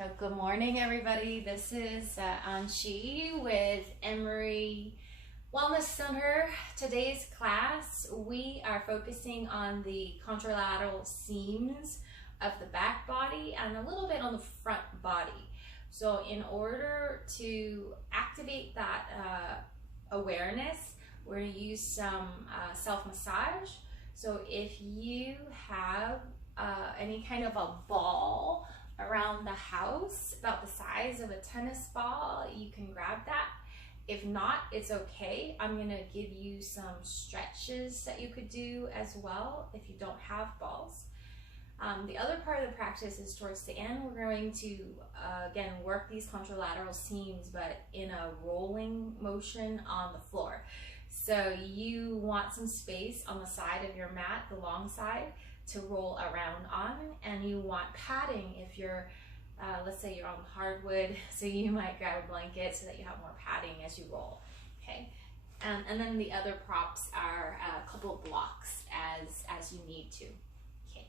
So good morning, everybody. This is Anshi with Emory Wellness Center. Today's class, we are focusing on the contralateral seams of the back body and a little bit on the front body. So in order to activate that awareness, we're going to use some self-massage. So if you have any kind of a ball around the house about the size of a tennis ball, you can grab that. If not, it's okay. I'm going to give you some stretches that you could do as well if you don't have balls. The other part of the practice is towards the end. We're going to again work these contralateral seams, but in a rolling motion on the floor. So you want some space on the side of your mat, the long side, to roll around on, and you want padding if you're, let's say you're on hardwood, so you might grab a blanket so that you have more padding as you roll, okay? And then the other props are a couple blocks as you need to, okay?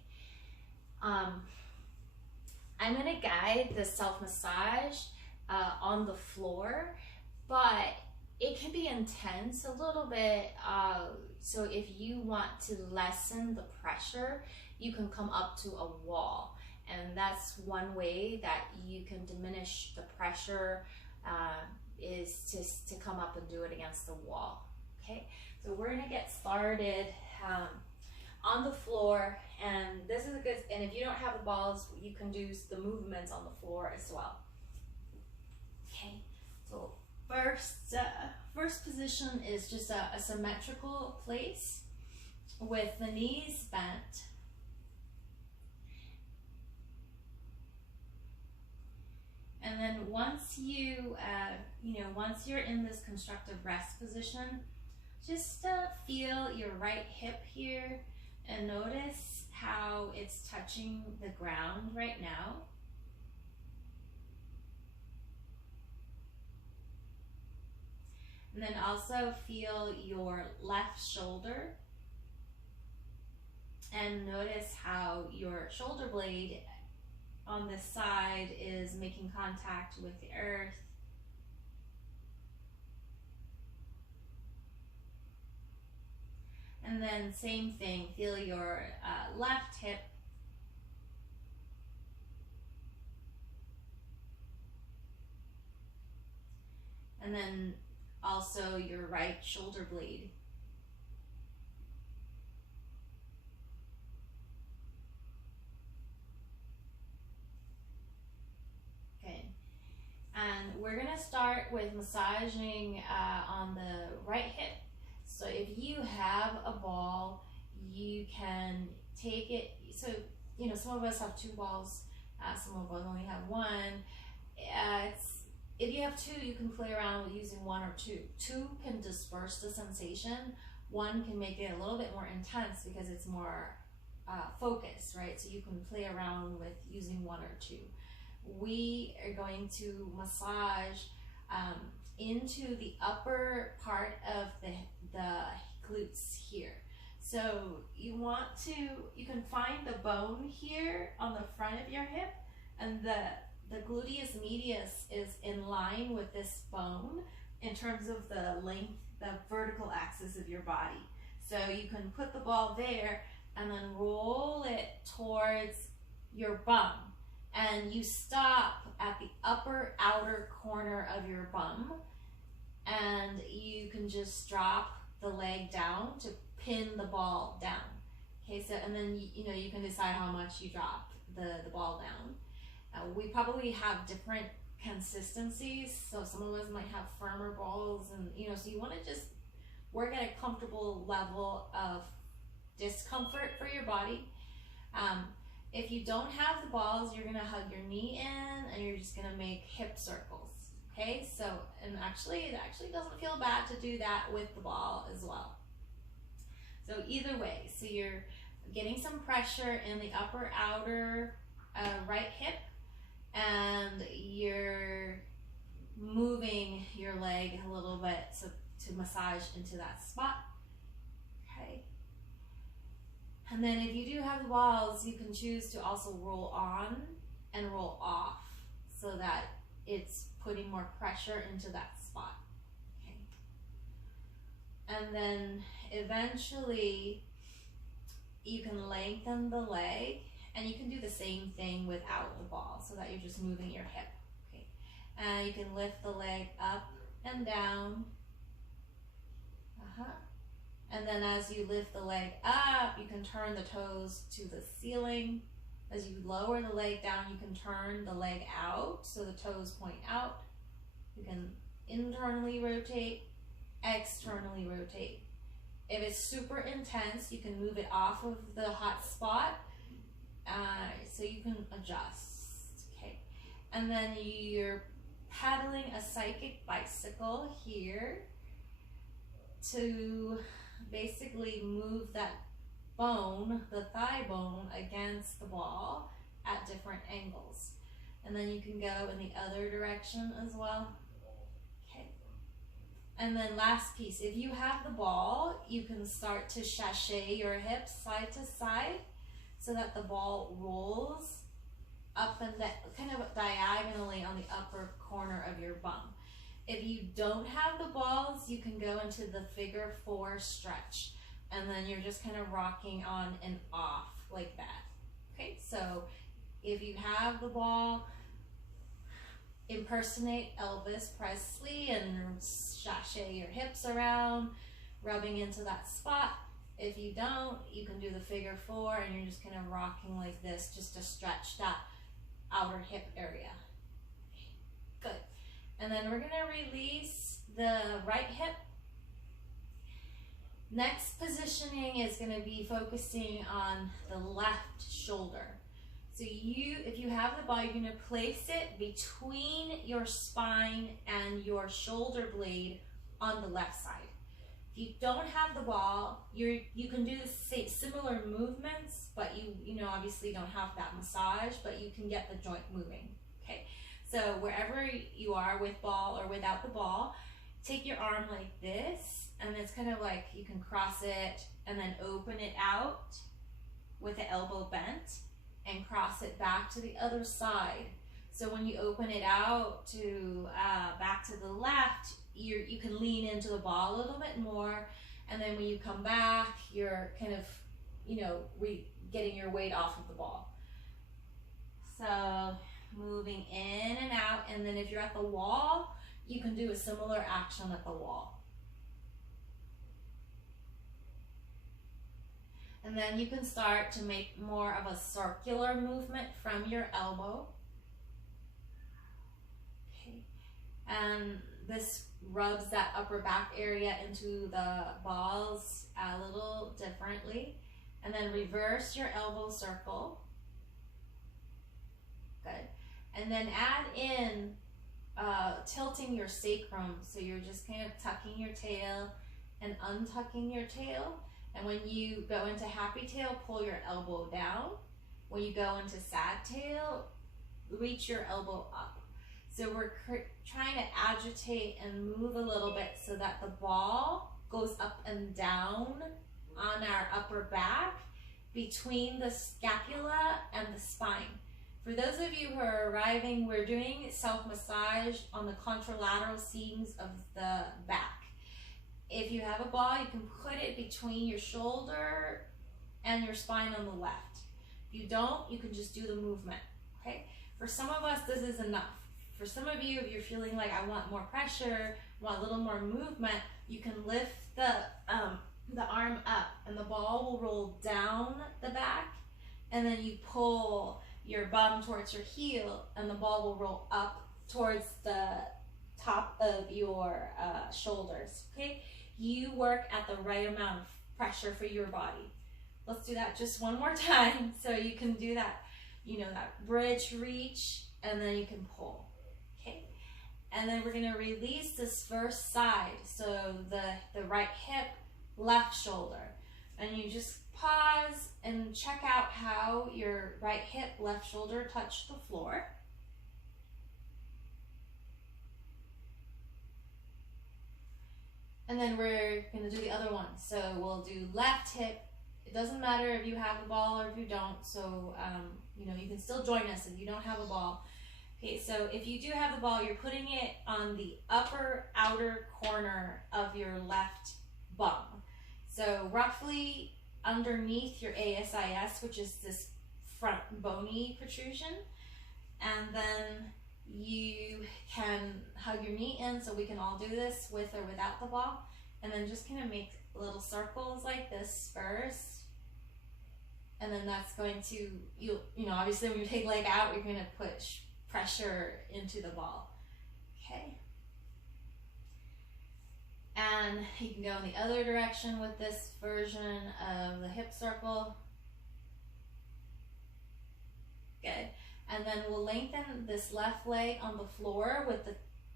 I'm gonna guide the self-massage on the floor, but it can be intense a little bit, so if you want to lessen the pressure, you can come up to a wall. And that's one way that you can diminish the pressure, is just to come up and do it against the wall, okay? So we're gonna get started on the floor, and this is a good, and if you don't have the balls, you can do the movements on the floor as well, okay? So first position is just a symmetrical place with the knees bent. And then once once you're in this constructive rest position, just feel your right hip here and notice how it's touching the ground right now. And then also feel your left shoulder and notice how your shoulder blade on this side is making contact with the earth. And then same thing, feel your left hip and then also your right shoulder blade. Okay, and we're gonna start with massaging on the right hip. So if you have a ball, you can take it, so some of us have two balls, some of us only have one. If you have two, you can play around with using one or two. Two can disperse the sensation. One can make it a little bit more intense because it's more focused, right? So you can play around with using one or two. We are going to massage into the upper part of the glutes here. So you can find the bone here on the front of your hip, and the gluteus medius is in line with this bone in terms of the length, the vertical axis of your body. So you can put the ball there and then roll it towards your bum. And you stop at the upper outer corner of your bum, and you can just drop the leg down to pin the ball down. Okay, so and then you can decide how much you drop the ball down. We probably have different consistencies, so some of us might have firmer balls, and so you want to just work at a comfortable level of discomfort for your body. If you don't have the balls, you're gonna hug your knee in and you're just gonna make hip circles, okay? So, and it actually doesn't feel bad to do that with the ball as well. So either way, so you're getting some pressure in the upper outer right hip, and you're moving your leg a little bit to massage into that spot, okay? And then if you do have the balls, you can choose to also roll on and roll off. so that it's putting more pressure into that spot. Okay. And then eventually you can lengthen the leg, and you can do the same thing without the ball so that you're just moving your hip. Okay. And you can lift the leg up and down. And then as you lift the leg up, you can turn the toes to the ceiling. As you lower the leg down, you can turn the leg out so the toes point out. You can internally rotate, externally rotate. If it's super intense, you can move it off of the hot spot so you can adjust. Okay. And then you're paddling a psychic bicycle here to basically move that bone, the thigh bone, against the ball at different angles. And then you can go in the other direction as well. Okay. And then last piece, if you have the ball, you can start to sashay your hips side to side so that the ball rolls up and down, kind of diagonally on the upper corner of your bum. If you don't have the balls, you can go into the figure 4 stretch, and then you're just kind of rocking on and off like that. Okay, so if you have the ball, impersonate Elvis Presley and sashay your hips around, rubbing into that spot. If you don't, you can do the figure 4, and you're just kind of rocking like this just to stretch that outer hip area. Good. And then we're going to release the right hip. Next positioning is going to be focusing on the left shoulder. So if you have the ball, you're going to place it between your spine and your shoulder blade on the left side. If you don't have the ball, you can do the similar movements, but you obviously don't have that massage, but you can get the joint moving. Okay. So wherever you are with ball or without the ball, take your arm like this, and it's kind of like you can cross it and then open it out with the elbow bent and cross it back to the other side. So when you open it out to back to the left, you can lean into the ball a little bit more, and then when you come back, you're kind of, getting your weight off of the ball. So moving in and out, and then if you're at the wall, you can do a similar action at the wall. And then you can start to make more of a circular movement from your elbow. Okay. And this rubs that upper back area into the balls a little differently. And then reverse your elbow circle. Good. And then add in tilting your sacrum. So you're just kind of tucking your tail and untucking your tail. And when you go into happy tail, pull your elbow down. When you go into sad tail, reach your elbow up. So we're trying to agitate and move a little bit so that the ball goes up and down on our upper back between the scapula and the spine. For those of you who are arriving, we're doing self-massage on the contralateral seams of the back. If you have a ball, you can put it between your shoulder and your spine on the left. If you don't, you can just do the movement, okay? For some of us, this is enough. For some of you, if you're feeling like I want more pressure, want a little more movement, you can lift the arm up and the ball will roll down the back, and then you pull your bum towards your heel and the ball will roll up towards the top of your shoulders, okay? You work at the right amount of pressure for your body. Let's do that just one more time. So you can do that, that bridge reach, and then you can pull, okay? And then we're gonna release this first side. So the right hip, left shoulder. And you just pause and check out how your right hip, left shoulder touch the floor. And then we're going to do the other one. So we'll do left hip. It doesn't matter if you have a ball or if you don't. So, you can still join us if you don't have a ball. Okay, so if you do have the ball, you're putting it on the upper outer corner of your left bum. So roughly underneath your ASIS, which is this front bony protrusion. And then you can hug your knee in, so we can all do this with or without the ball. And then just kind of make little circles like this first. And then that's going to, you know, obviously when you take leg out, you're going to push pressure into the ball. Okay. And you can go in the other direction with this version of the hip circle. Good. And then we'll lengthen this left leg on the floor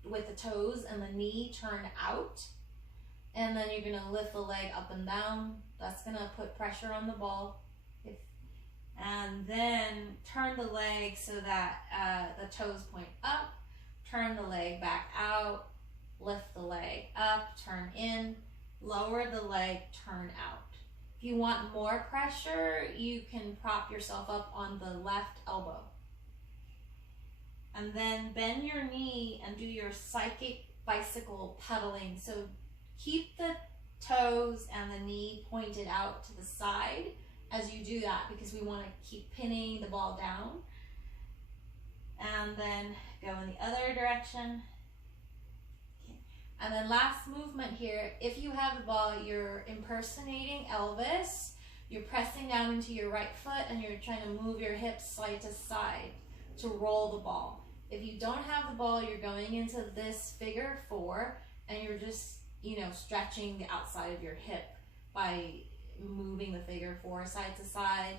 with the toes and the knee turned out. And then you're going to lift the leg up and down. That's going to put pressure on the ball. And then turn the leg so that the toes point up. Turn the leg back out. Lift the leg up, turn in, lower the leg, turn out. If you want more pressure, you can prop yourself up on the left elbow. And then bend your knee and do your psychic bicycle pedaling. So keep the toes and the knee pointed out to the side as you do that, because we want to keep pinning the ball down. And then go in the other direction. And then last movement here, if you have the ball, you're impersonating Elvis. You're pressing down into your right foot and you're trying to move your hips side to side to roll the ball. If you don't have the ball, you're going into this figure four and you're just, you know, stretching the outside of your hip by moving the figure four side to side.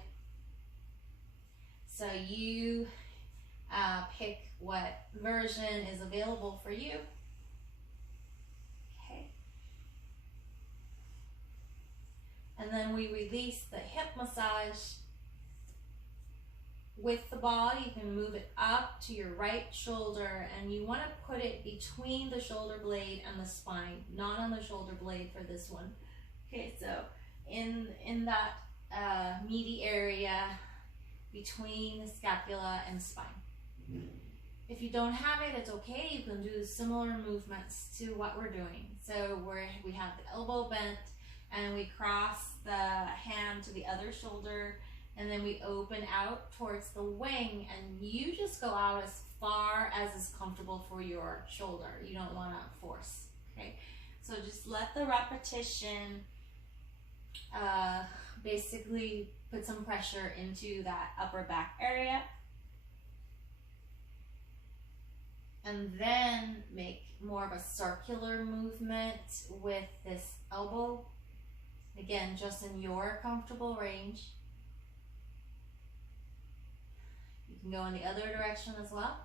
So you pick what version is available for you. And then we release the hip massage. With the ball, you can move it up to your right shoulder, and you want to put it between the shoulder blade and the spine, not on the shoulder blade for this one. Okay, so in that meaty area between the scapula and spine. If you don't have it, it's okay. You can do similar movements to what we're doing. So we have the elbow bent, and we cross the hand to the other shoulder, and then we open out towards the wing, and you just go out as far as is comfortable for your shoulder. You don't want to force, okay? So just let the repetition basically put some pressure into that upper back area. And then make more of a circular movement with this elbow. Again, just in your comfortable range. You can go in the other direction as well.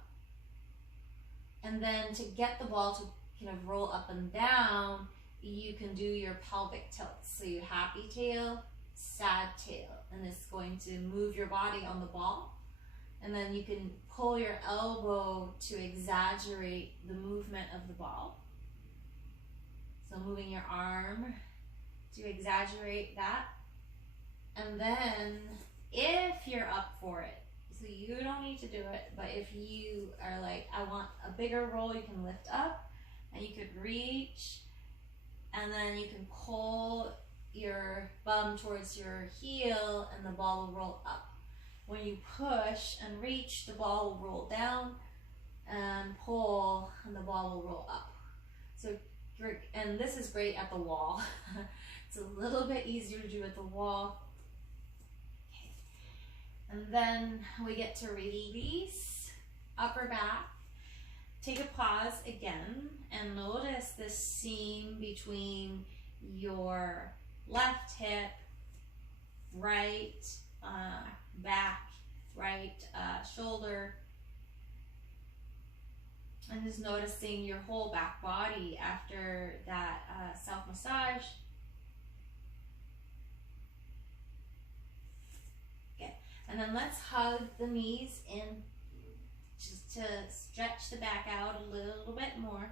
And then to get the ball to kind of roll up and down, you can do your pelvic tilts. So you happy tail, sad tail. And it's going to move your body on the ball. And then you can pull your elbow to exaggerate the movement of the ball. So moving your arm to exaggerate that. And then if you're up for it, so you don't need to do it, but if you are like, I want a bigger roll, you can lift up and you could reach, and then you can pull your bum towards your heel and the ball will roll up. When you push and reach, the ball will roll down, and pull and the ball will roll up. So, and this is great at the wall. It's a little bit easier to do at the wall. Okay. And then we get to release upper back. Take a pause again and notice this seam between your left hip, right back, right shoulder, and just noticing your whole back body after that self-massage. Okay, and then let's hug the knees in just to stretch the back out a little bit more.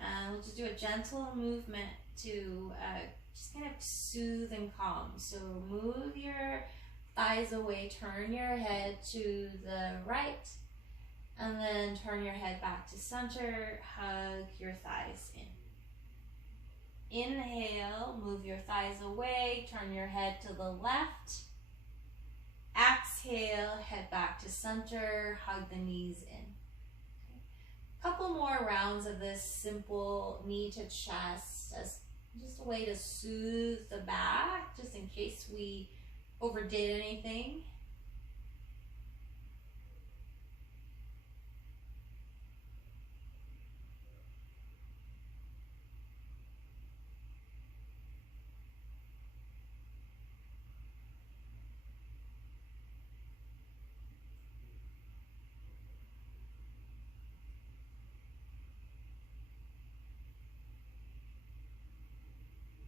And we'll just do a gentle movement to just kind of soothe and calm. So move your thighs away, turn your head to the right, And then turn your head back to center, hug your thighs in. Inhale, move your thighs away, turn your head to the left. Exhale, head back to center, hug the knees in. Okay. Couple more rounds of this simple knee to chest as just a way to soothe the back, just in case we overdid anything.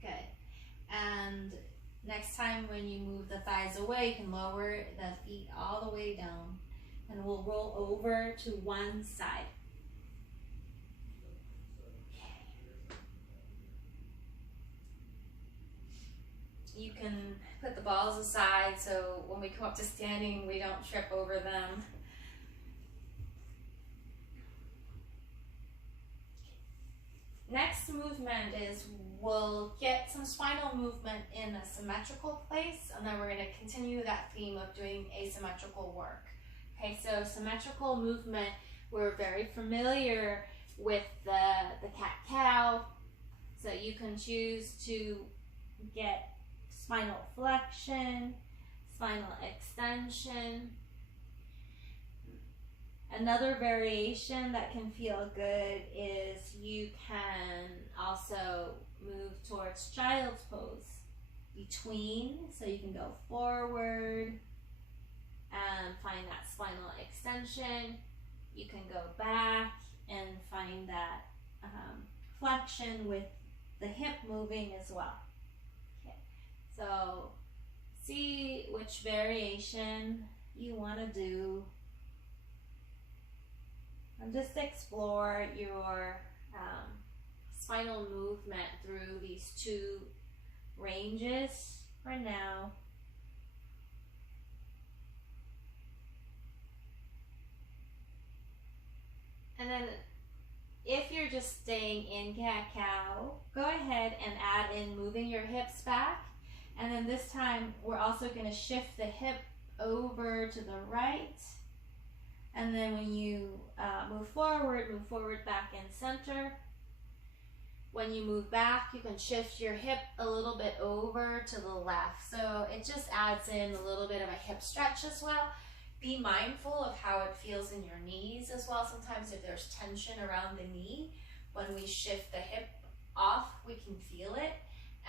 Good. And next time when you move the thighs away, you can lower the feet all the way down. And we'll roll over to one side. You can put the balls aside so when we come up to standing, we don't trip over them. Next movement is we'll get some spinal movement in a symmetrical place, and then we're going to continue that theme of doing asymmetrical work. Okay, so symmetrical movement, we're very familiar with the cat-cow. So you can choose to get spinal flexion, spinal extension. Another variation that can feel good is you can also move towards child's pose between, so you can go forward and find that spinal extension. You can go back and find that flexion with the hip moving as well. Okay, so see which variation you want to do. And just explore your spinal movement through these two ranges for now. And then if you're just staying in cat-cow, go ahead and add in moving your hips back. And then this time we're also going to shift the hip over to the right. And then when you move forward back in center. When you move back, you can shift your hip a little bit over to the left. So it just adds in a little bit of a hip stretch as well. Be mindful of how it feels in your knees as well. Sometimes if there's tension around the knee, when we shift the hip off, we can feel it.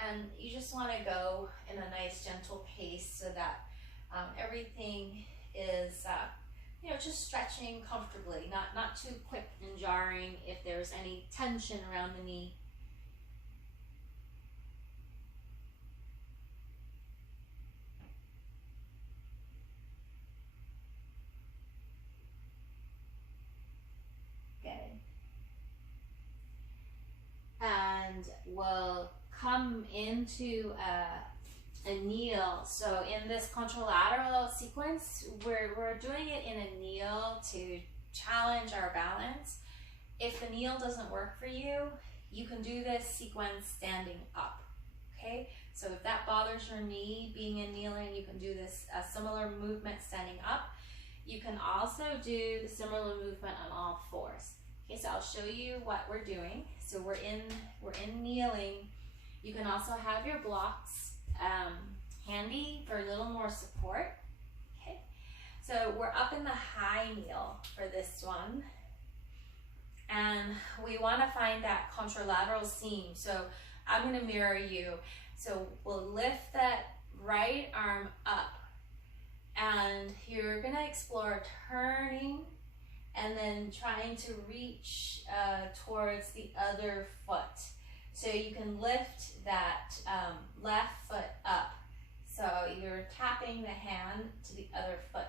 And you just want to go in a nice gentle pace so that everything is just stretching comfortably, not too quick and jarring if there's any tension around the knee. Good. And we'll come into a kneel. So in this contralateral sequence, we're doing it in a kneel to challenge our balance. If the kneel doesn't work for you, you can do this sequence standing up. Okay, so if that bothers your knee, being in kneeling, you can do this similar movement standing up. You can also do the similar movement on all fours. Okay, so I'll show you what we're doing. So we're in kneeling. You can also have your blocks handy for a little more support. Okay, so we're up in the high kneel for this one, and we want to find that contralateral seam. So I'm going to mirror you. So we'll lift that right arm up, and you're going to explore turning and then trying to reach towards the other foot. So you can lift that left foot up. So you're tapping the hand to the other foot.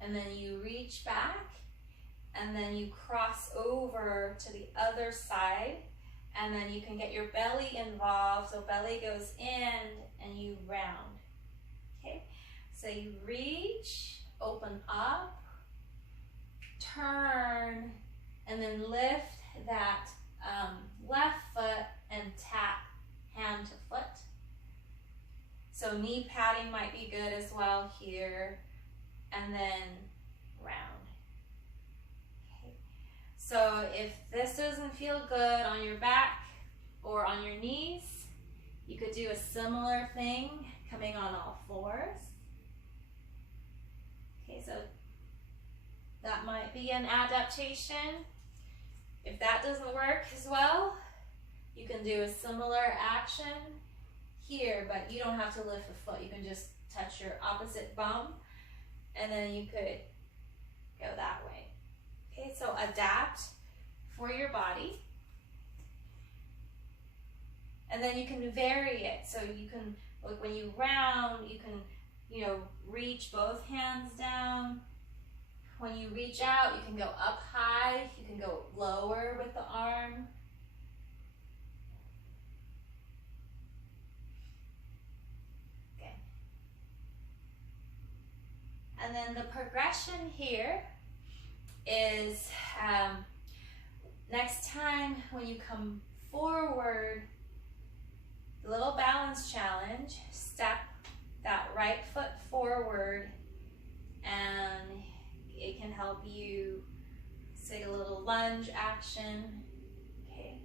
And then you reach back, and then you cross over to the other side. And then you can get your belly involved. So belly goes in and you round. Okay, so you reach, open up, turn, and then lift that left foot and tap hand to foot. So knee padding might be good as well here, and then round. Okay. So if this doesn't feel good on your back or on your knees, you could do a similar thing coming on all fours. Okay, so that might be an adaptation. If that doesn't work as well, you can do a similar action here, but you don't have to lift the foot. You can just touch your opposite bum, and then you could go that way. Okay, so adapt for your body. And then you can vary it. So you can, like when you round, you can, reach both hands down. When you reach out, you can go up high. You can go lower with the arm. Okay. And then the progression here is next time when you come forward, the little balance challenge, step that right foot forward, and it can help you say a little lunge action. Okay.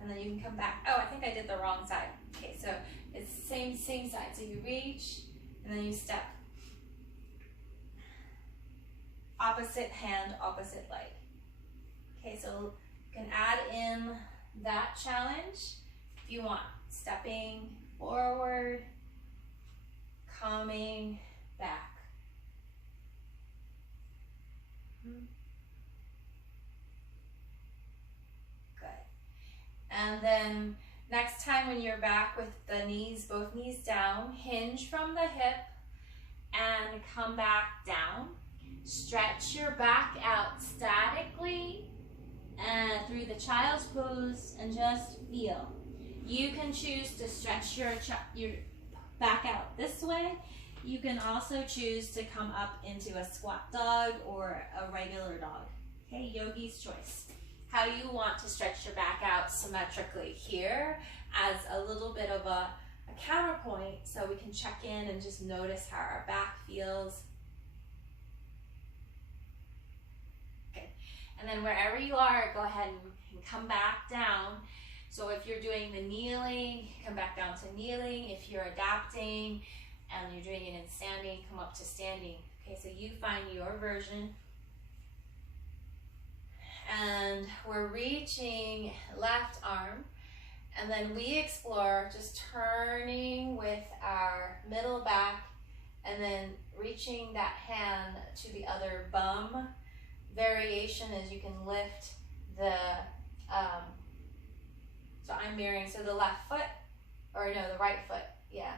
And then you can come back. Oh, I think I did the wrong side. Okay, so it's same side. So you reach, and then you step. Opposite hand, opposite leg. Okay, so you can add in that challenge if you want. Stepping forward, coming back. Good. And then next time when you're back with the knees, both knees down, hinge from the hip and come back down. Stretch your back out statically and through the child's pose, and just feel. You can choose to stretch your back out this way. You can also choose to come up into a squat dog or a regular dog. Okay, yogi's choice. How do you want to stretch your back out symmetrically? Here as a little bit of a counterpoint, so we can check in and just notice how our back feels. And then wherever you are, go ahead and come back down. So if you're doing the kneeling, come back down to kneeling. If you're adapting and you're doing it in standing, come up to standing. Okay, so you find your version. And we're reaching left arm. And then we explore just turning with our middle back and then reaching that hand to the other bum. Variation is you can lift the, so I'm mirroring, so the left foot, or no, the right foot, yeah.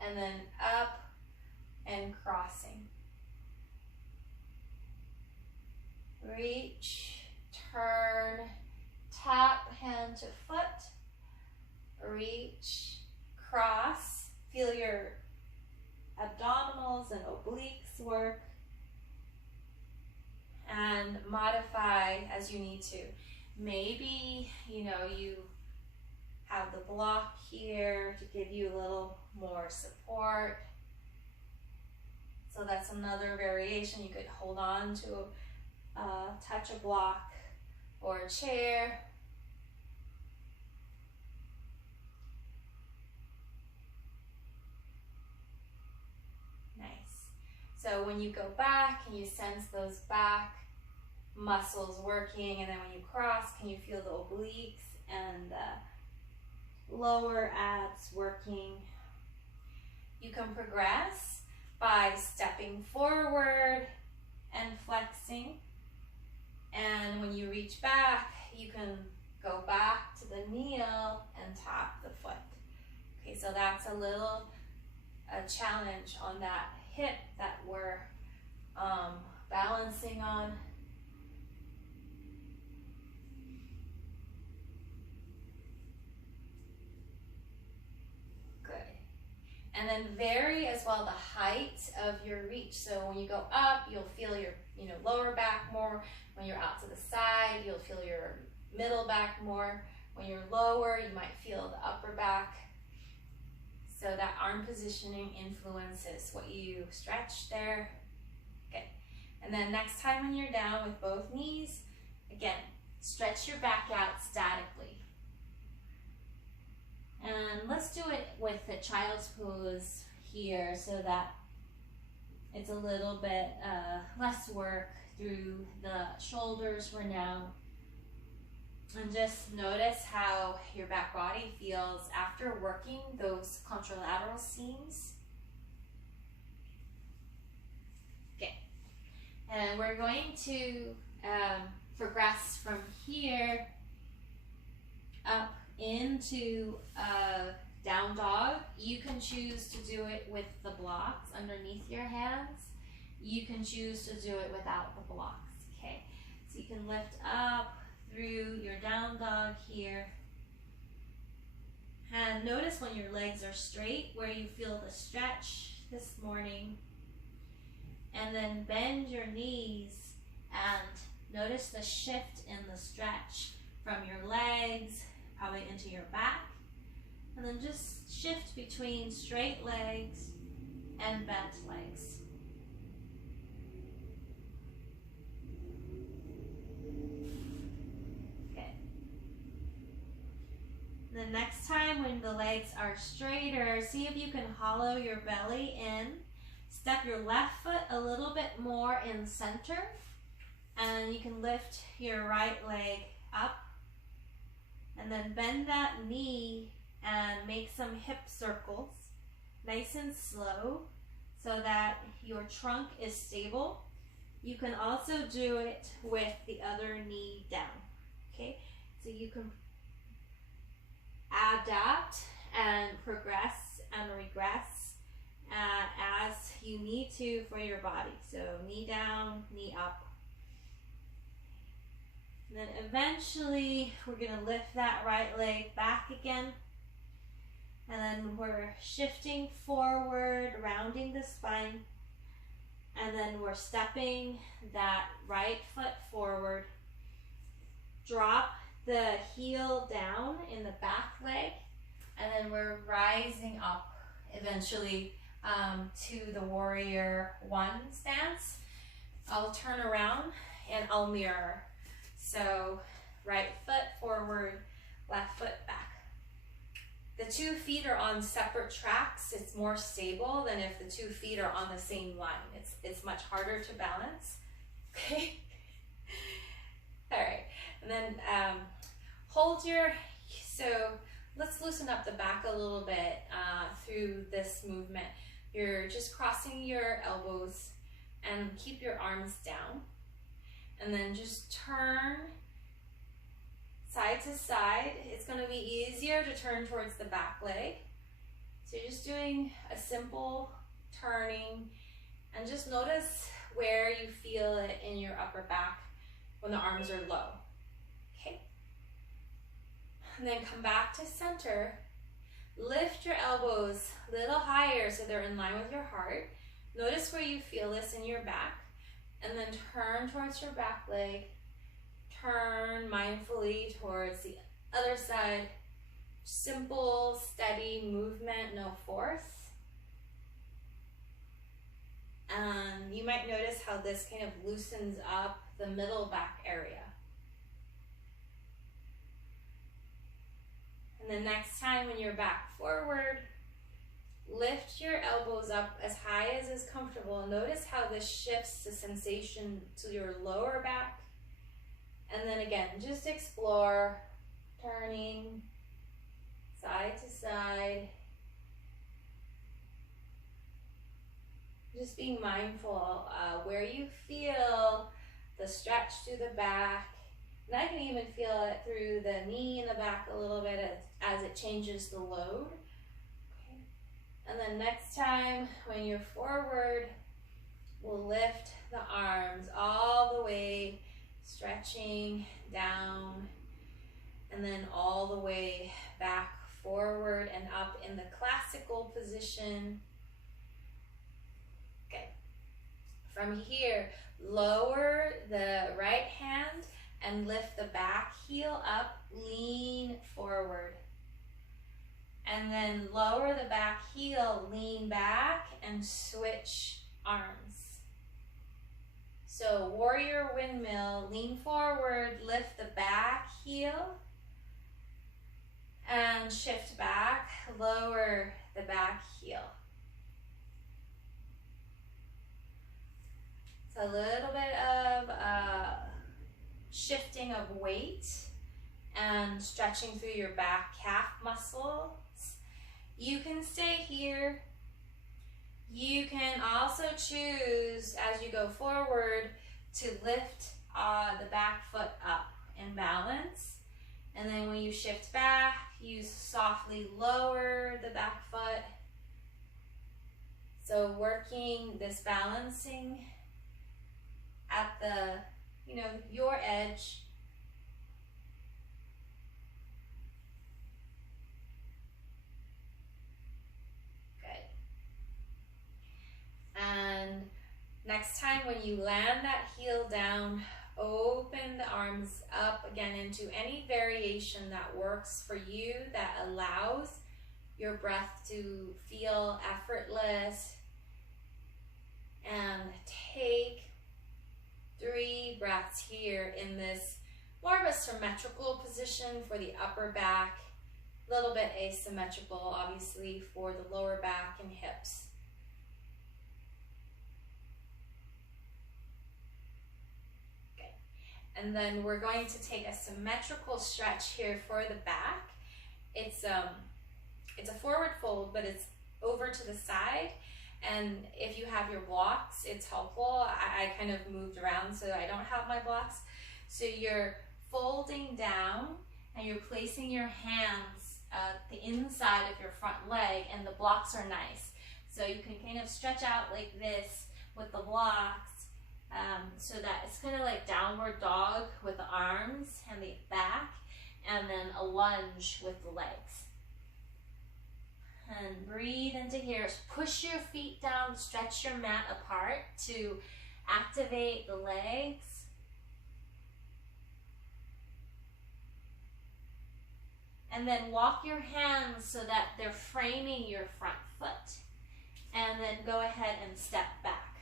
And then up and crossing. Reach, turn, tap hand to foot, reach, cross. Feel your abdominals and obliques work. And modify as you need to. Maybe, you have the block here to give you a little more support. So that's another variation. You could hold on to touch a block or a chair. Nice. So when you go back, can you sense those back muscles working? And then when you cross, can you feel the obliques and the lower abs working? You can progress by stepping forward and flexing. And when you reach back, you can go back to the kneel and tap the foot. Okay, so that's a challenge on that hip that we're balancing on. Good. And then vary as well the height of your reach. So when you go up, you'll feel your lower back more. When you're out to the side, you'll feel your middle back more. When you're lower, you might feel the upper back. So that arm positioning influences what you stretch there. Okay. And then next time when you're down with both knees, again, stretch your back out statically. And let's do it with the child's pose here so that it's a little bit less work through the shoulders for now. And just notice how your back body feels after working those contralateral seams. Okay, and we're going to progress from here up into down dog. You can choose to do it with the blocks underneath your hands. You can choose to do it without the blocks, okay? So you can lift up through your down dog here. And notice when your legs are straight where you feel the stretch this morning. And then bend your knees and notice the shift in the stretch from your legs probably into your back. And then just shift between straight legs and bent legs. The next time when the legs are straighter, see if you can hollow your belly in. Step your left foot a little bit more in center, and you can lift your right leg up. And then bend that knee and make some hip circles, nice and slow, so that your trunk is stable. You can also do it with the other knee down, okay? So you can adapt and progress and regress as you need to for your body. So knee down, knee up. And then eventually we're going to lift that right leg back again. And then we're shifting forward, rounding the spine. And then we're stepping that right foot forward. Drop the heel down in the back leg, and then we're rising up eventually to the warrior one stance. I'll turn around and I'll mirror. So right foot forward, left foot back. The 2 feet are on separate tracks. It's more stable than if the 2 feet are on the same line. It's much harder to balance. Okay. All right, and then so let's loosen up the back a little bit through this movement. You're just crossing your elbows and keep your arms down. And then just turn side to side. It's going to be easier to turn towards the back leg. So you're just doing a simple turning, and just notice where you feel it in your upper back when the arms are low. Okay. And then come back to center. Lift your elbows a little higher so they're in line with your heart. Notice where you feel this in your back. And then turn towards your back leg. Turn mindfully towards the other side. Simple, steady movement, no force. And you might notice how this kind of loosens up the middle back area. And the next time when you're back forward, lift your elbows up as high as is comfortable. Notice how this shifts the sensation to your lower back. And then again, just explore, turning side to side. Just being mindful where you feel the stretch through the back. And I can even feel it through the knee in the back a little bit as it changes the load. Okay. And then next time when you're forward, we'll lift the arms all the way, stretching down, and then all the way back forward and up in the classical position. Okay. From here, lower the right hand and lift the back heel up, lean forward. And then lower the back heel, lean back, and switch arms. So warrior windmill, lean forward, lift the back heel, and shift back, lower the back heel. It's a little bit of shifting of weight and stretching through your back calf muscles. You can stay here. You can also choose as you go forward to lift the back foot up in balance. And then when you shift back, you softly lower the back foot. So working this balancing at the, your edge. And next time when you land that heel down, open the arms up again into any variation that works for you, that allows your breath to feel effortless. And take 3 breaths here in this more of a symmetrical position for the upper back, a little bit asymmetrical obviously for the lower back and hips. And then we're going to take a symmetrical stretch here for the back. It's a forward fold, but it's over to the side. And if you have your blocks, it's helpful. I kind of moved around so I don't have my blocks. So you're folding down and you're placing your hands at the inside of your front leg, and the blocks are nice. So you can kind of stretch out like this with the blocks. So that it's kind of like downward dog with the arms and the back, and then a lunge with the legs. And breathe into here. Push your feet down, stretch your mat apart to activate the legs. And then walk your hands so that they're framing your front foot. And then go ahead and step back.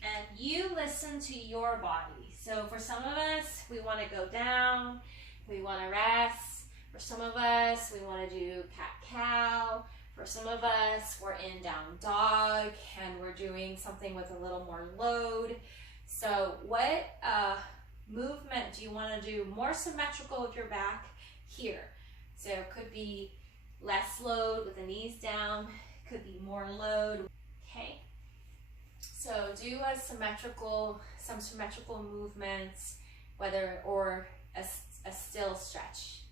And you listen to your body. So for some of us, we want to go down, we want to rest. For some of us, we want to do cat-cow. For some of us, we're in down dog and we're doing something with a little more load. So what movement do you want to do more symmetrical with your back here? So it could be less load with the knees down, it could be more load, okay? So do some symmetrical movements, or a still stretch.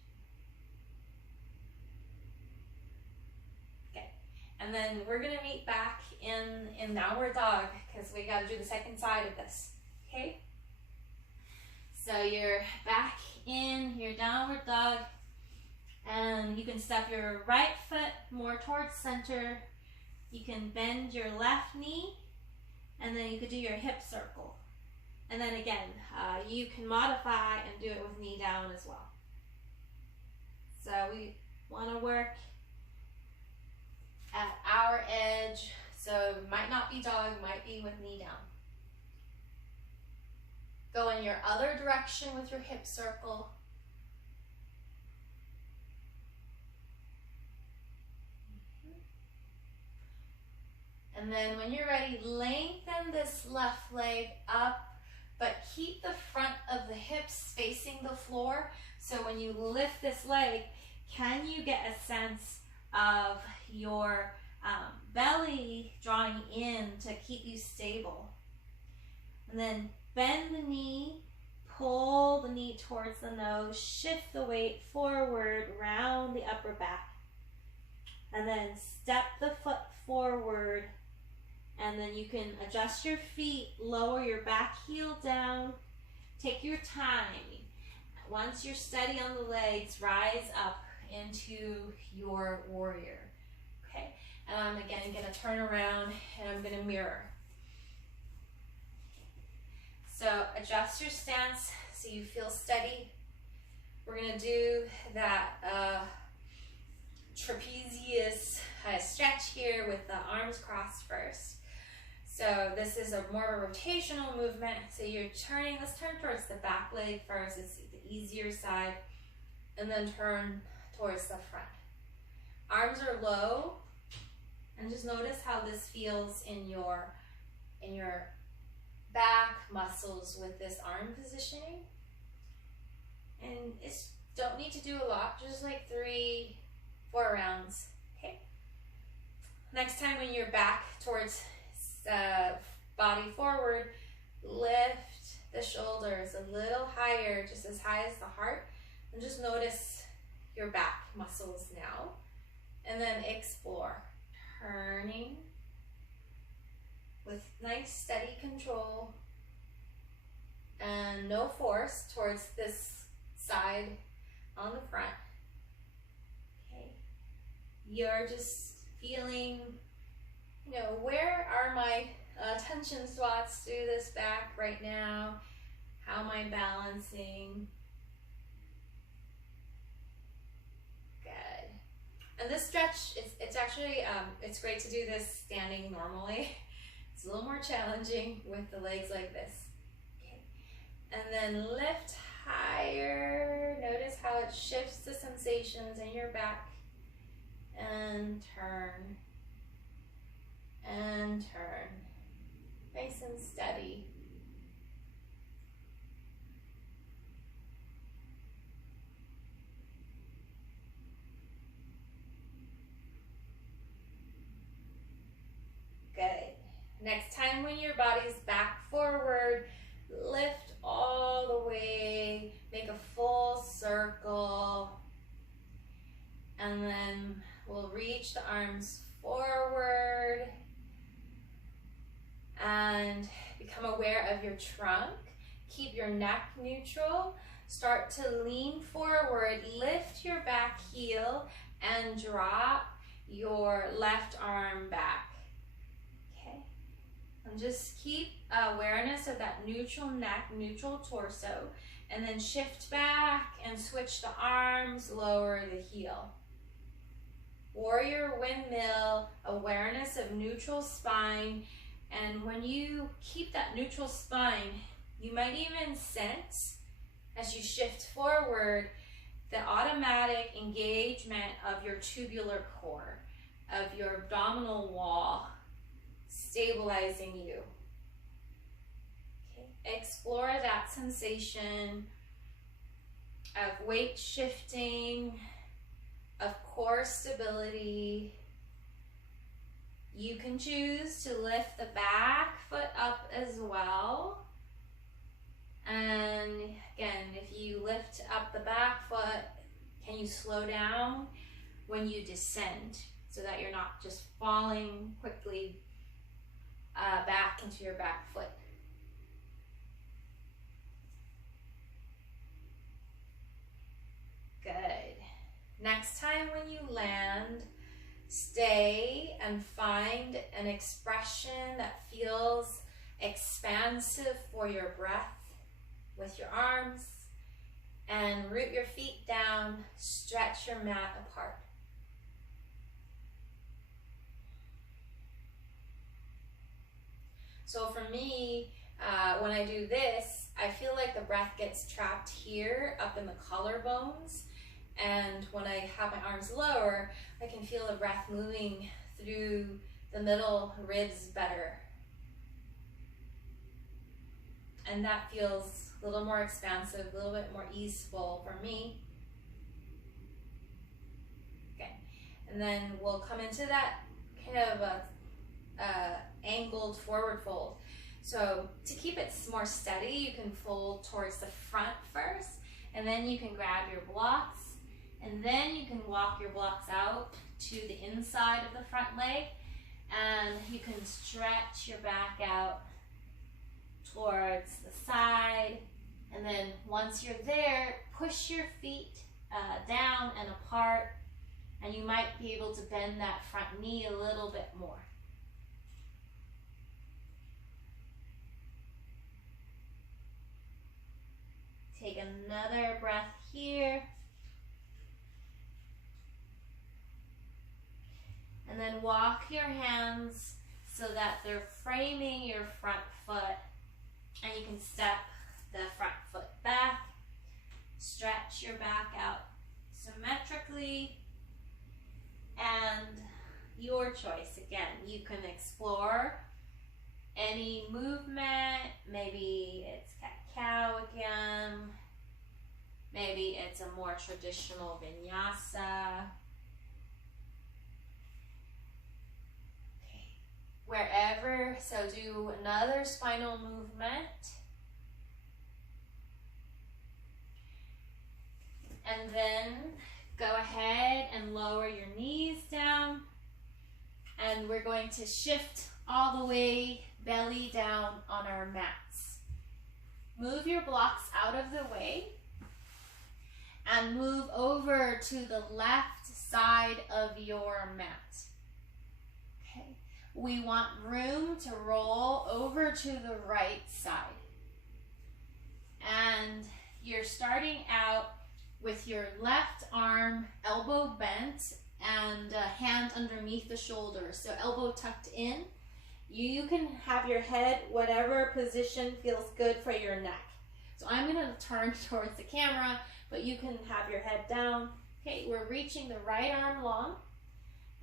Okay, and then we're gonna meet back in downward dog because we gotta do the second side of this, okay? So you're back in your downward dog, and you can step your right foot more towards center. You can bend your left knee, and then you could do your hip circle. And then again, you can modify and do it with knee down as well. So we want to work at our edge. So might not be dog, might be with knee down. Go in your other direction with your hip circle. And then when you're ready, lengthen this left leg up, but keep the front of the hips facing the floor. So when you lift this leg, can you get a sense of your belly drawing in to keep you stable? And then bend the knee, pull the knee towards the nose, shift the weight forward, round the upper back. And then step the foot forward. And then you can adjust your feet, lower your back heel down, take your time. Once you're steady on the legs, rise up into your warrior. Okay, and I'm again gonna turn around and I'm gonna mirror. So adjust your stance so you feel steady. We're gonna do that trapezius stretch here with the arms crossed first. So this is a more of a rotational movement. So you're turning, let's turn towards the back leg first. It's the easier side. And then turn towards the front. Arms are low. And just notice how this feels in your back muscles with this arm positioning. And it's don't need to do a lot, just like 3-4 rounds. Okay. Next time when you're back towards body forward, lift the shoulders a little higher, just as high as the heart, and just notice your back muscles now. And then explore, turning with nice steady control and no force towards this side on the front. Okay, you're just feeling, you know, where are my tension spots through this back right now? How am I balancing? Good. And this stretch, it's actually, it's great to do this standing normally. It's a little more challenging with the legs like this. Okay. And then lift higher. Notice how it shifts the sensations in your back. And turn. And turn. Nice and steady. Good. Next time when your body's back forward, lift all the way, make a full circle, and then we'll reach the arms forward and become aware of your trunk. Keep your neck neutral. Start to lean forward, lift your back heel, and drop your left arm back. Okay, and just keep awareness of that neutral neck, neutral torso, and then shift back and switch the arms, lower the heel. Warrior windmill, awareness of neutral spine. And when you keep that neutral spine, you might even sense, as you shift forward, the automatic engagement of your tubular core, of your abdominal wall, stabilizing you. Okay. Explore that sensation of weight shifting, of core stability. You can choose to lift the back foot up as well. And again, if you lift up the back foot, can you slow down when you descend so that you're not just falling quickly back into your back foot? Good. Next time when you land, stay and find an expression that feels expansive for your breath with your arms, and root your feet down, stretch your mat apart. So for me, when I do this, I feel like the breath gets trapped here up in the collarbones. And when I have my arms lower, I can feel the breath moving through the middle ribs better. And that feels a little more expansive, a little bit more easeful for me. Okay, and then we'll come into that kind of a angled forward fold. So to keep it more steady, you can fold towards the front first, and then you can grab your blocks, and then you can walk your blocks out to the inside of the front leg, and you can stretch your back out towards the side. And then once you're there, push your feet down and apart, and you might be able to bend that front knee a little bit more. Take another breath here. And then walk your hands so that they're framing your front foot, and you can step the front foot back. Stretch your back out symmetrically, and your choice. Again, you can explore any movement. Maybe it's cat-cow again. Maybe it's a more traditional vinyasa. Okay. Wherever, so do another spinal movement. And then go ahead and lower your knees down. And we're going to shift all the way belly down on our mats. Move your blocks out of the way and move over to the left side of your mat. Okay. We want room to roll over to the right side. And you're starting out with your left arm elbow bent and hand underneath the shoulder. So elbow tucked in. You can have your head whatever position feels good for your neck. So I'm going to turn towards the camera, but you can have your head down. Okay, we're reaching the right arm long,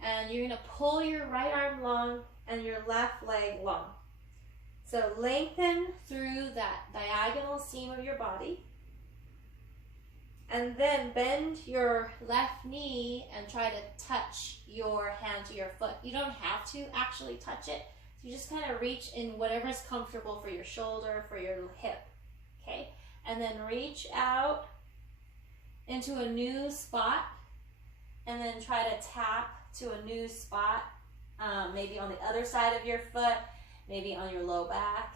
and you're going to pull your right arm long and your left leg long. So lengthen through that diagonal seam of your body. And then bend your left knee and try to touch your hand to your foot. You don't have to actually touch it. You just kind of reach in whatever's comfortable for your shoulder, for your hip. Okay? And then reach out into a new spot, and then try to tap to a new spot, maybe on the other side of your foot, maybe on your low back.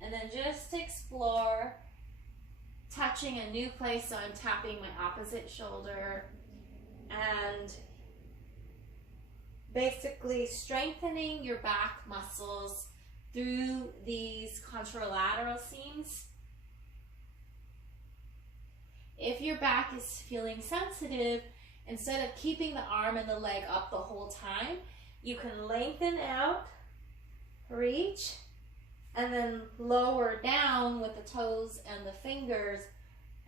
And then just explore touching a new place. So I'm tapping my opposite shoulder and basically strengthening your back muscles through these contralateral seams. If your back is feeling sensitive, instead of keeping the arm and the leg up the whole time, you can lengthen out, reach, and then lower down with the toes and the fingers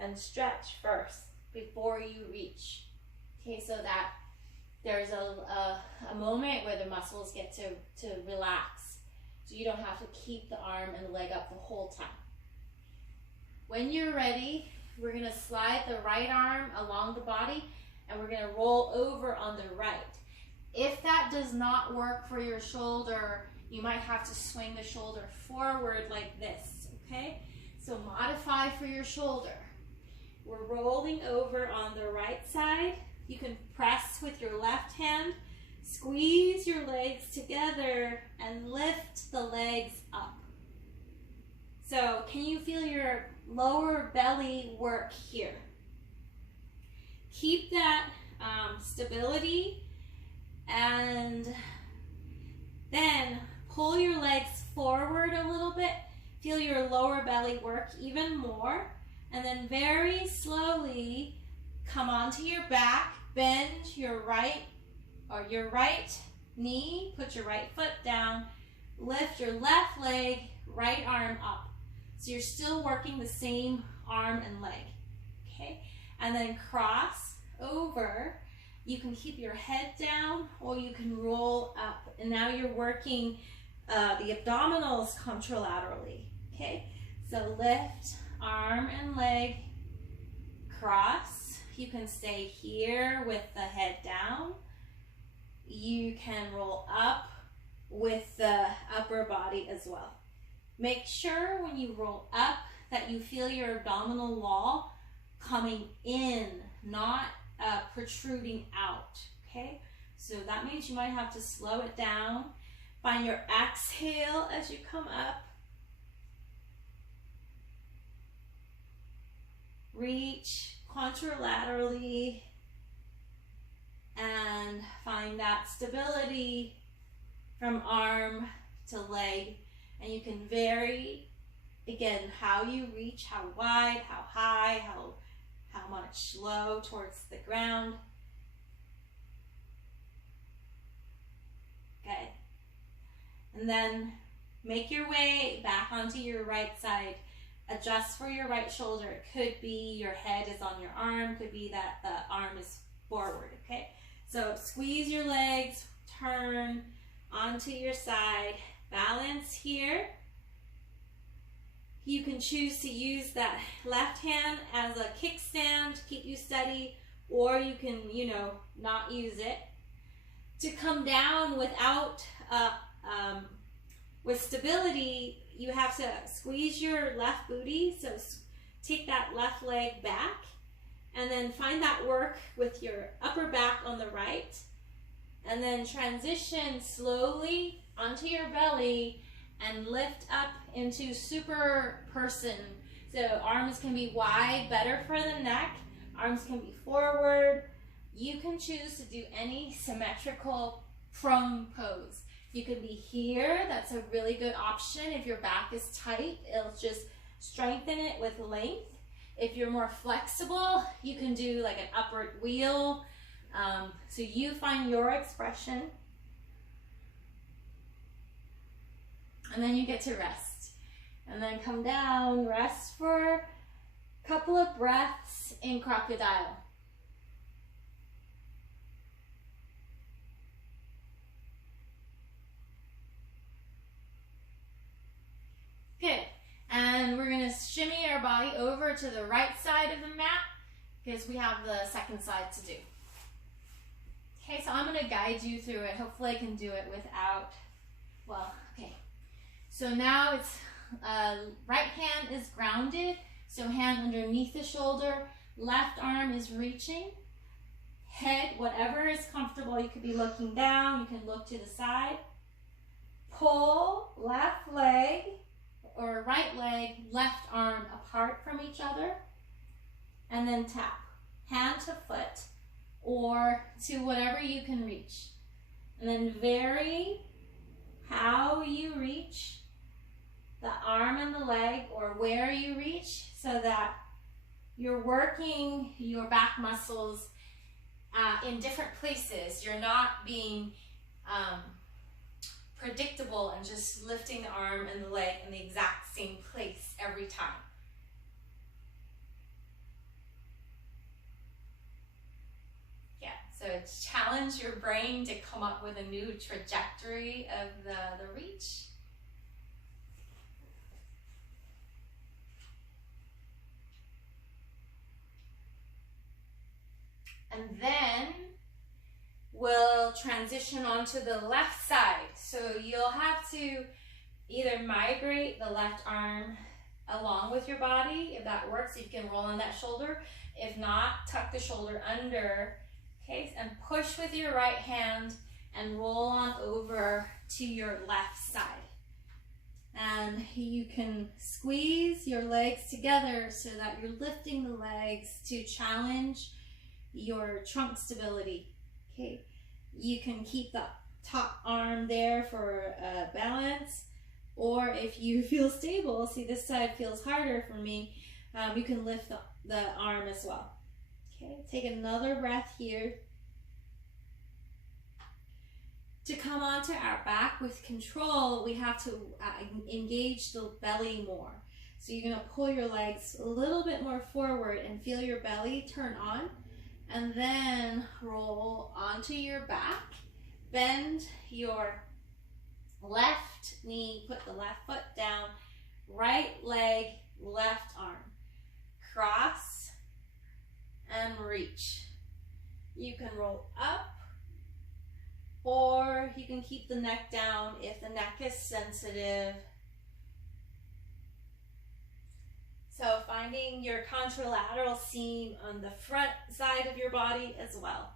and stretch first before you reach. Okay, so that there's a moment where the muscles get to relax. So you don't have to keep the arm and the leg up the whole time. When you're ready, we're going to slide the right arm along the body, and we're going to roll over on the right. If that does not work for your shoulder, you might have to swing the shoulder forward like this, okay? So modify for your shoulder. We're rolling over on the right side. You can press with your left hand, squeeze your legs together, and lift the legs up. So can you feel your lower belly work here? Keep that stability, and then pull your legs forward a little bit. Feel your lower belly work even more, and then very slowly come onto your back, bend your right knee, put your right foot down, lift your left leg, right arm up. So you're still working the same arm and leg, okay? And then cross over. You can keep your head down, or you can roll up. And now you're working the abdominals contralaterally, okay? So lift, arm and leg, cross. You can stay here with the head down. You can roll up with the upper body as well. Make sure when you roll up that you feel your abdominal wall coming in, not protruding out, okay? So that means you might have to slow it down. Find your exhale as you come up. Reach, contralaterally and find that stability from arm to leg. And you can vary, again, how you reach, how wide, how high, how much low towards the ground. Okay. And then make your way back onto your right side. Adjust for your right shoulder. It could be your head is on your arm, could be that the arm is forward, okay? So squeeze your legs, turn onto your side, balance here. You can choose to use that left hand as a kickstand to keep you steady, or you can, not use it. To come down without, with stability, you have to squeeze your left booty, so take that left leg back, and then find that work with your upper back on the right, and then transition slowly onto your belly and lift up into super person. So arms can be wide, better for the neck. Arms can be forward. You can choose to do any symmetrical prone pose. You can be here. That's a really good option. If your back is tight, it'll just strengthen it with length. If you're more flexible, you can do like an upward wheel. So you find your expression. And then you get to rest. And then come down, rest for a couple of breaths in crocodile. Good. And we're going to shimmy our body over to the right side of the mat because we have the second side to do. Okay, so I'm going to guide you through it. Hopefully I can do it without, okay. So now it's right hand is grounded, so hand underneath the shoulder, left arm is reaching, head, whatever is comfortable. You could be looking down, you can look to the side. Pull left leg or right leg, left arm apart from each other, and then tap hand to foot or to whatever you can reach. And then vary how you reach the arm and the leg, or where you reach, so that you're working your back muscles in different places. You're not being predictable and just lifting the arm and the leg in the exact same place every time. Yeah, so it's challenge your brain to come up with a new trajectory of the reach. And then we'll transition onto the left side. So you'll have to either migrate the left arm along with your body. If that works, you can roll on that shoulder. If not, tuck the shoulder under, okay? And push with your right hand and roll on over to your left side. And you can squeeze your legs together so that you're lifting the legs to challenge your trunk stability, okay? You can keep the top arm there for balance, or if you feel stable, see this side feels harder for me, you can lift the arm as well. Okay, take another breath here. To come onto our back with control, we have to engage the belly more. So you're gonna pull your legs a little bit more forward and feel your belly turn on. And then roll onto your back, bend your left knee, put the left foot down, right leg, left arm, cross and reach. You can roll up, or you can keep the neck down if the neck is sensitive. So finding your contralateral seam on the front side of your body as well.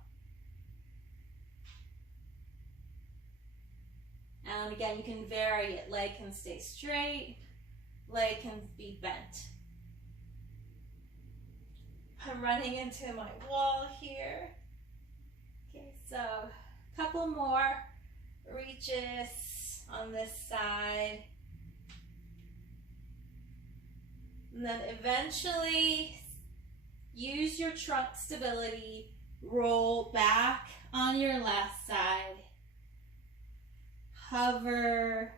And again, you can vary it. Leg can stay straight, leg can be bent. I'm running into my wall here. Okay, so a couple more reaches on this side. And then eventually use your trunk stability, roll back on your left side, hover,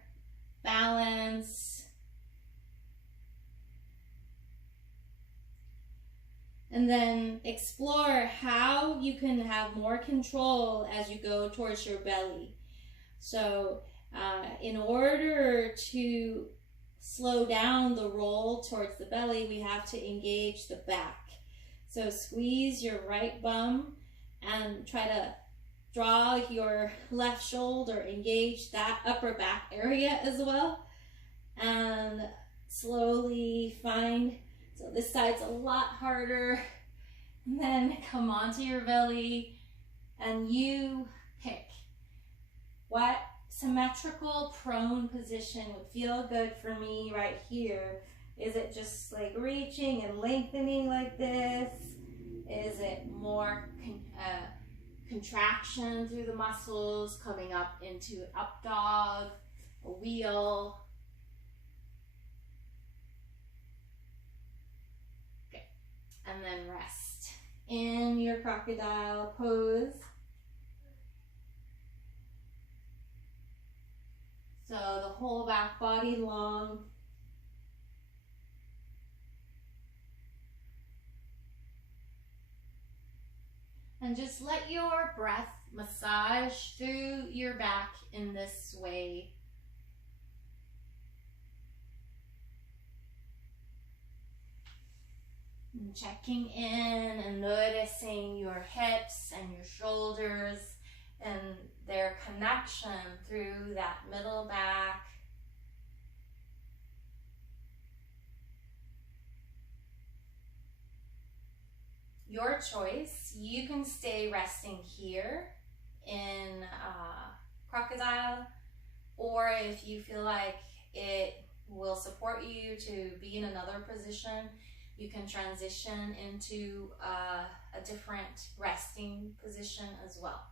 balance, and then explore how you can have more control as you go towards your belly. So in order to slow down the roll towards the belly, we have to engage the back. So squeeze your right bum and try to draw your left shoulder, engage that upper back area as well. And slowly find, so this side's a lot harder. And then come onto your belly and you pick what symmetrical prone position would feel good for me right here. Is it just like reaching and lengthening like this? Is it more contraction through the muscles, coming up into an up dog, a wheel? Okay, and then rest in your crocodile pose. So the whole back body long. And just let your breath massage through your back in this way. And checking in and noticing your hips and your shoulders and their connection through that middle back. Your choice. You can stay resting here in crocodile, or if you feel like it will support you to be in another position, you can transition into a different resting position as well.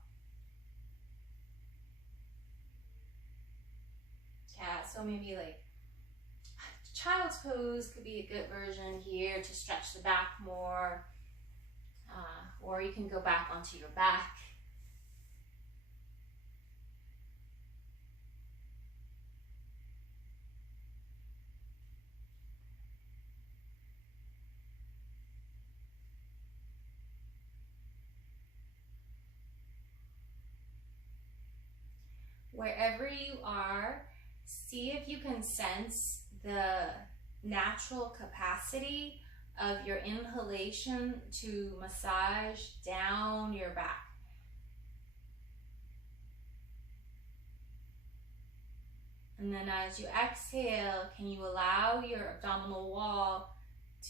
Yeah, so maybe like child's pose could be a good version here to stretch the back more. Or you can go back onto your back. Wherever you are, see if you can sense the natural capacity of your inhalation to massage down your back. And then as you exhale, can you allow your abdominal wall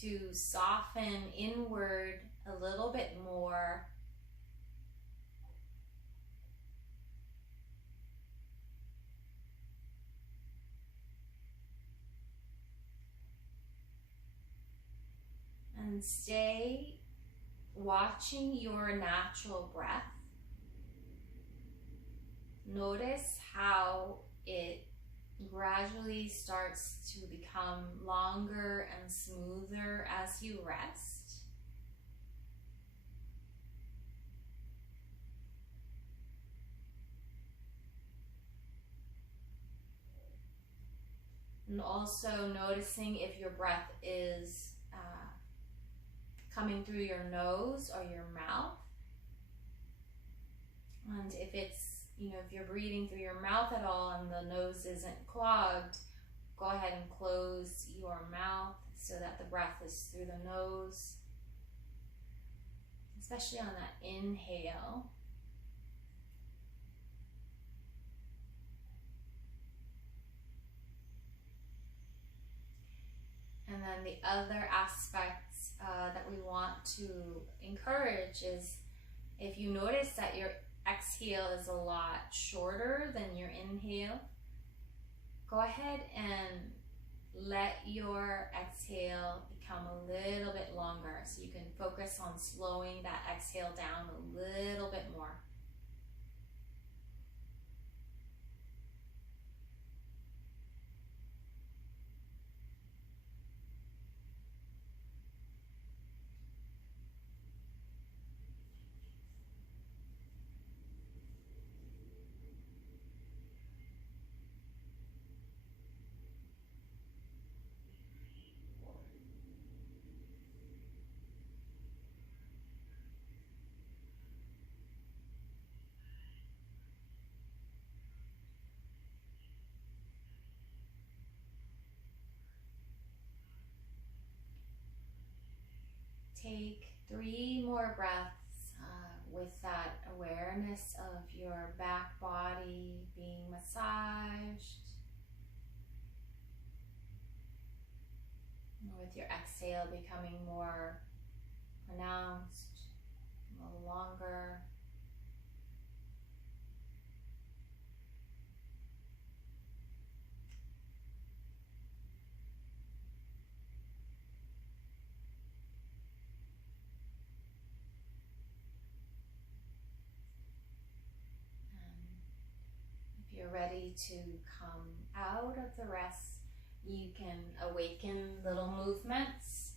to soften inward a little bit more? And stay watching your natural breath. Notice how it gradually starts to become longer and smoother as you rest. And also noticing if your breath is coming through your nose or your mouth. And if it's, if you're breathing through your mouth at all and the nose isn't clogged, go ahead and close your mouth so that the breath is through the nose, especially on that inhale. And then the other aspects that we want to encourage is if you notice that your exhale is a lot shorter than your inhale, go ahead and let your exhale become a little bit longer, so you can focus on slowing that exhale down a little bit more. Take 3 more breaths with that awareness of your back body being massaged. With your exhale becoming more pronounced, a little longer. If you're ready to come out of the rest, you can awaken little movements.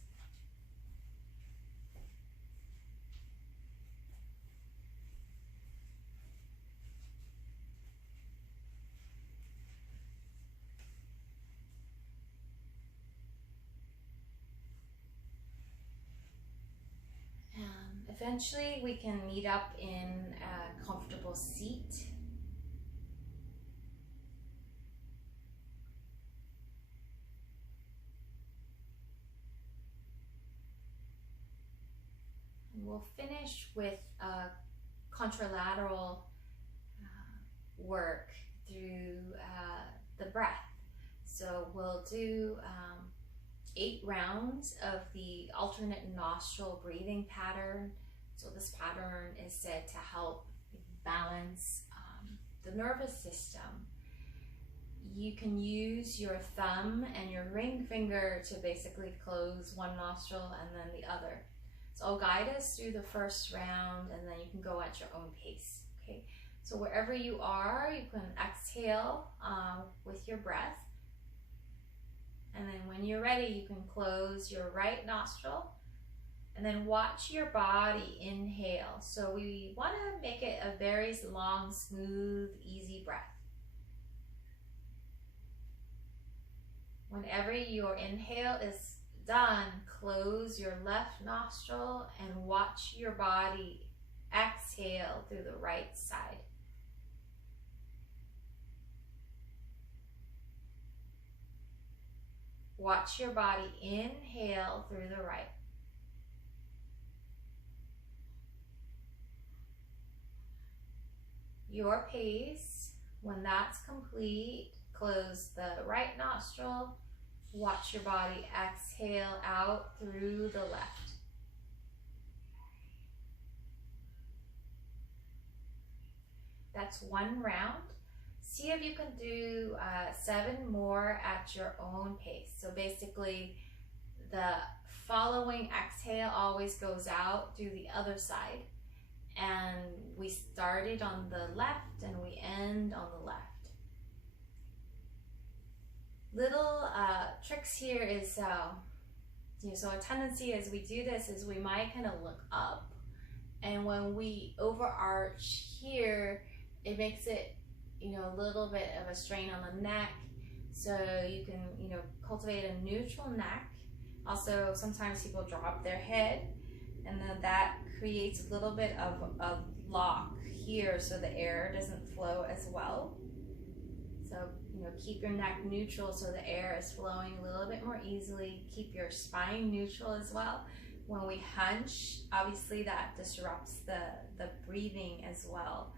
Eventually we can meet up in a comfortable seat. And we'll finish with contralateral work through the breath. So we'll do 8 rounds of the alternate nostril breathing pattern. So this pattern is said to help balance the nervous system. You can use your thumb and your ring finger to basically close one nostril and then the other. So I'll guide us through the first round, and then you can go at your own pace. Okay. So wherever you are, you can exhale with your breath. And then when you're ready, you can close your right nostril and then watch your body inhale. So we want to make it a very long, smooth, easy breath. Whenever your inhale is done, close your left nostril and watch your body exhale through the right side. Watch your body inhale through the right. Your pace. When that's complete, close the right nostril. Watch your body exhale out through the left. That's 1 round. See if you can do 7 more at your own pace. So basically, the following exhale always goes out through the other side. And we started on the left and we end on the left. Little tricks here is, so a tendency as we do this is we might kind of look up. And when we overarch here, it makes it a little bit of a strain on the neck, so you can cultivate a neutral neck. Also, sometimes people drop their head, and then that creates a little bit of a lock here, so the air doesn't flow as well. So keep your neck neutral so the air is flowing a little bit more easily. Keep your spine neutral as well. When we hunch, obviously that disrupts the breathing as well.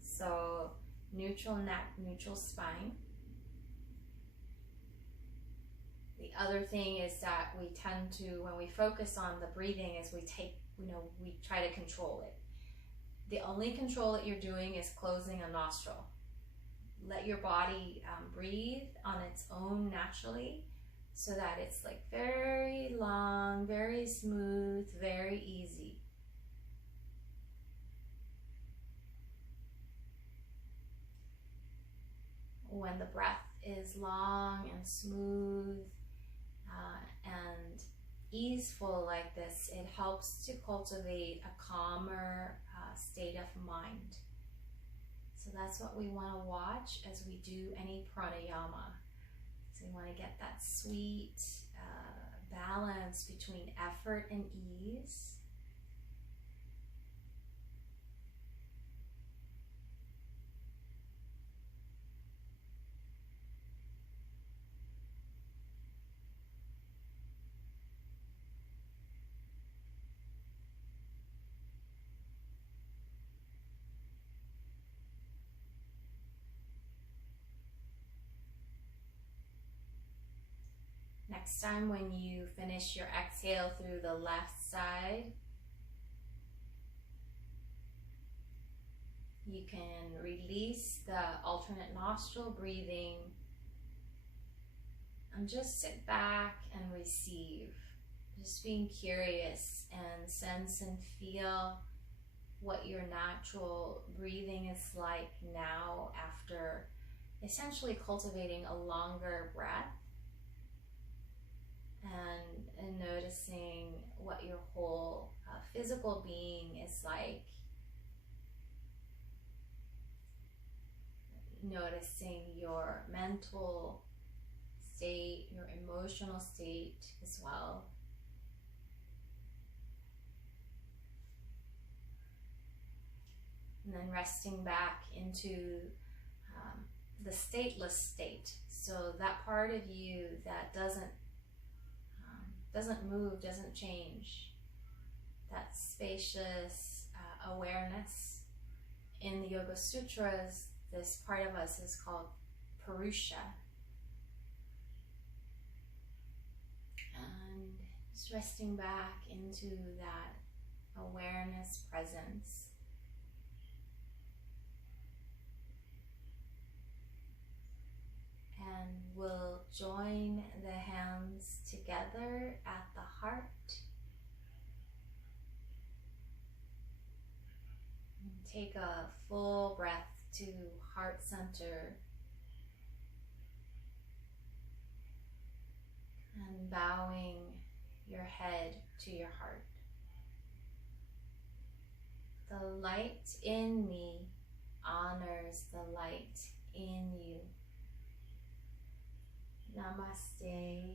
So neutral neck, neutral spine. The other thing is that we tend to, when we focus on the breathing, is we try to control it. The only control that you're doing is closing a nostril. Let your body breathe on its own naturally. so that it's like very long, very smooth, very easy. When the breath is long and smooth and easeful like this, it helps to cultivate a calmer state of mind. So that's what we want to watch as we do any pranayama. So we want to get that sweet balance between effort and ease. Next time when you finish your exhale through the left side, you can release the alternate nostril breathing and just sit back and receive. Just being curious and sense and feel what your natural breathing is like now after essentially cultivating a longer breath. And noticing what your whole physical being is like. Noticing your mental state, your emotional state as well. And then resting back into the stateless state. So that part of you that doesn't move, doesn't change. That spacious awareness. In the Yoga Sutras, this part of us is called Purusha. And just resting back into that awareness, presence. And we'll join the hands together at the heart. And take a full breath to heart center. And bowing your head to your heart. The light in me honors the light in you. Namaste.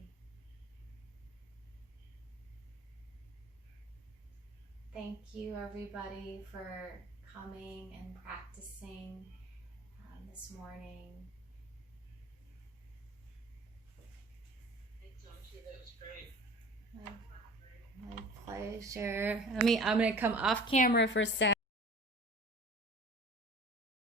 Thank you everybody for coming and practicing this morning. Thanks, Auntie. That was great. My pleasure. I'm going to come off camera for a second.